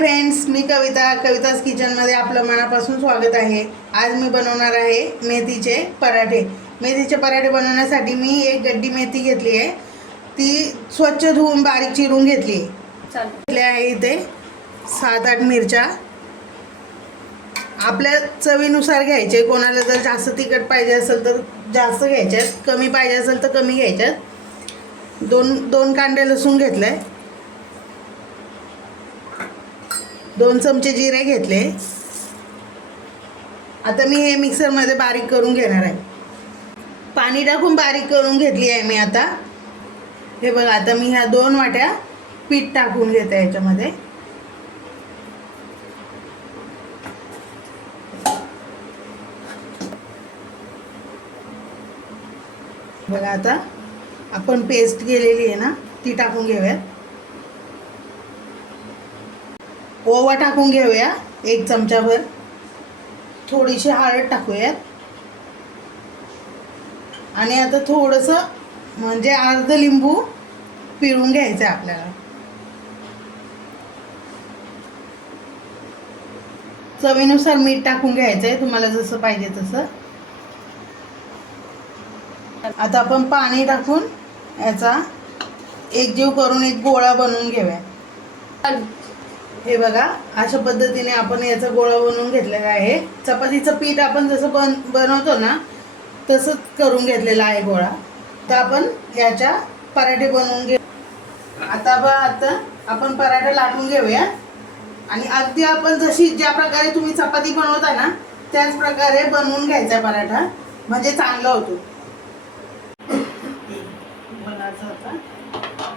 Friends, मी कविताज किचनमध्ये आपलं मनापासून स्वागत आहे। आज मी बनवणार आहे मेथीचे पराठे। मेथीचे पराठे बनवण्यासाठी मी एक गड्डी मेथी घेतली आहे, ती स्वच्छ धुवून बारीक चिरून घेतली घेतले आहे। इथे 7-8 मिरच्या आपल्या चवीनुसार घ्यायचे। कोणाला जर जास्त तिखट पाहिजे असेल तर जास्त घ्यायच्यात, कमी पाहिजे असेल तर कमी घ्यायच्यात। दोन कांडे लसूण घेतले, 2 चमचे जिरे घेतले। आता मी हे मिक्सरमध्ये बारीक करून घेणार आहे। पाणी टाकून बारीक करून घेतली आहे मी। आता हे बघा, आता मी ह्या 2 वाट्या पीठ टाकून घेते याच्यामध्ये। बघा, आता आपण पेस्ट केलेली आहे ना, ती टाकून घेऊयात। ओवा टाकून घेऊया 1 चमचाभर। थोडीशी हळद टाकूयात आणि आता थोडंसं म्हणजे अर्ध लिंबू पिळून घ्यायचं आहे आपल्याला। चवीनुसार मीठ टाकून घ्यायचं आहे, तुम्हाला जसं पाहिजे तसं। आता आपण पाणी टाकून याचा एकजीव करून एक गोळा बनवून घेऊया। हे बघा, अशा पद्धतीने आपण याचा गोळा बनवून घेतलेला आहे। चपातीचं पीठ आपण जसं बनवतो ना, तसंच करून घेतलेला आहे गोळा। तर आपण याच्या पराठे बनवून घेऊ। आता आपण पराठे लाटून घेऊया आणि अगदी आपण ज्या प्रकारे तुम्ही चपाती बनवता ना, त्याच प्रकारे बनवून घ्यायचा पराठा, म्हणजे चांगला होतो।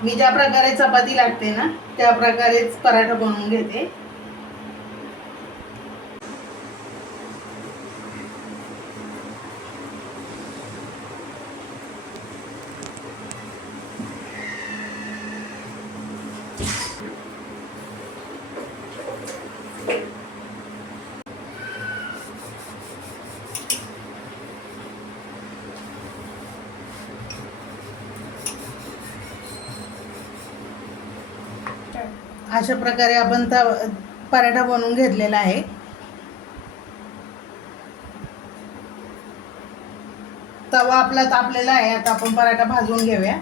मी ज्या प्रकारे चपाती लाटते ना, त्या प्रकारेच पराठा बनवून घेते। अशा प्रकारे आपण पराठा बनवून घेतलेला आहे। तवा आपला तापलेला आहे। आता आपण पराठा भाजून घेऊया।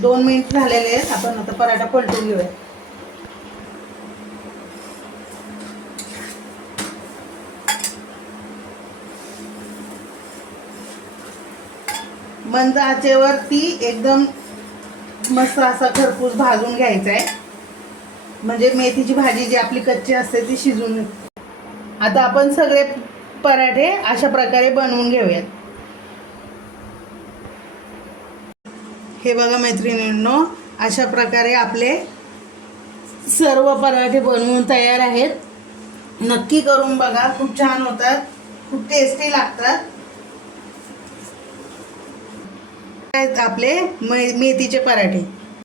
दोन मिनिट झालेले आहेत। आपण आता पराठा पलटून घेऊया। मंद आचेवरती एकदम मस्त असा खरपूस भाजून घ्यायचा आहे, म्हणजे मेथीची भाजी जी आपली कच्ची असते ती शिजून निघते। आता आपण सगळे पराठे अशा प्रकारे बनवून घेऊयात। हे बघा मैत्रिणींनो, अशा प्रकारे आपले सर्व पराठे बनवून तयार आहेत। नक्की करून बघा, खूप छान होतात, खूप टेस्टी लागतात। आपले मेथीचे पराठे।